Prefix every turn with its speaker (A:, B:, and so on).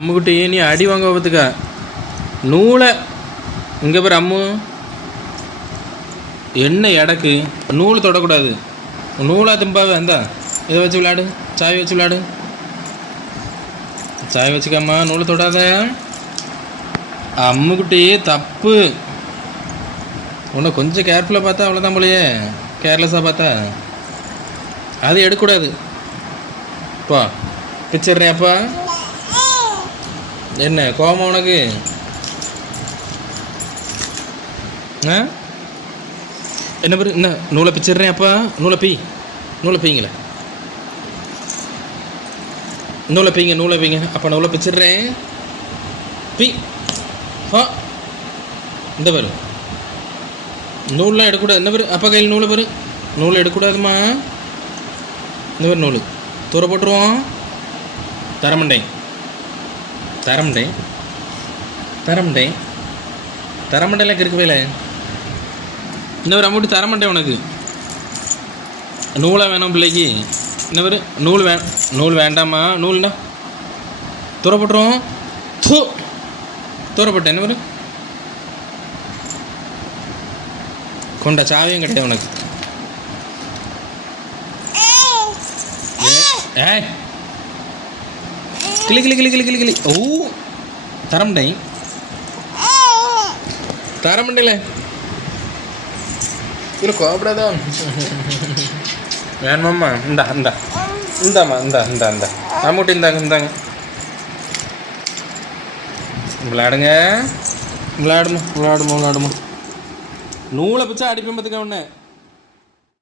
A: அம்முக்குட்டி நீ அடி வாங்க பார்த்துக்க நூலை. இங்கே பேர் அம்மு. என்ன எடக்கு? நூல் தொடக்கூடாது. நூலாக திம்பாவே வந்தா இதை வச்சு விளையாடு. சாய் வச்சு விளையாடு. சாய் வச்சுக்கம்மா நூலை தொடாத. அம்முக்குட்டி தப்பு. உன்னை கொஞ்சம் கேர்ஃபுல்லாக பார்த்தா அவ்வளோதான் போலையே. கேர்லெஸ்ஸாக பார்த்தா. அது எடுக்கக்கூடாது. பா. பிச்சிடுறேன்ப்பா என்ன கோபம் உனக்கு? ஆ? என்ன பேர் என்ன நூலை பிச்சிடுறேன் அப்பா. நூலை பீ நூலை பீங்களே. நூலை பீங்க நூலை பீங்க. அப்போ நூலை பிச்சிடுறேன். பீ ஆ இந்த பாரு. நூல்லாம் எடுக்கக்கூடாது என்ன பேர் அப்பா கையில் நூலை பாரு. நூல் எடுக்கக்கூடாதுமா இந்த பேர் நூல். தூர போட்டுருவோம். தரமண்டேன். தரமண்டேன் தரமண்டேன் தரமண்டையில் இருக்குவேல. இன்னொரு அமௌண்ட் தரமாட்டேன் உனக்கு. நூலாக வேணும் பிள்ளைக்கு. இன்னொரு நூல் வே நூல் வேண்டாமா? நூல்னா தூரப்பட்டுரும் தூ. தூரப்பட்டேன் என்ன கொண்ட சாவியும் கிடையாது உனக்கு. ஏ- ஏய். கிளி கிளி கிளி கிளி கிளி கிளி. ஓ தரமண்டை. தரமண்டையில. இதில் கோபப்படாதா. வேணுமாம்மா? இந்தா இந்தா. இந்தாம்மா இந்தா இந்தா இந்தா. நம்மகிட்ட இந்தாங்க இந்தாங்க. விளையாடுங்க. விளையாடுமா விளையாடுமா விளையாடுமா நூலை பிச்சா அடிப்பேன் பார்த்துக்க உடனே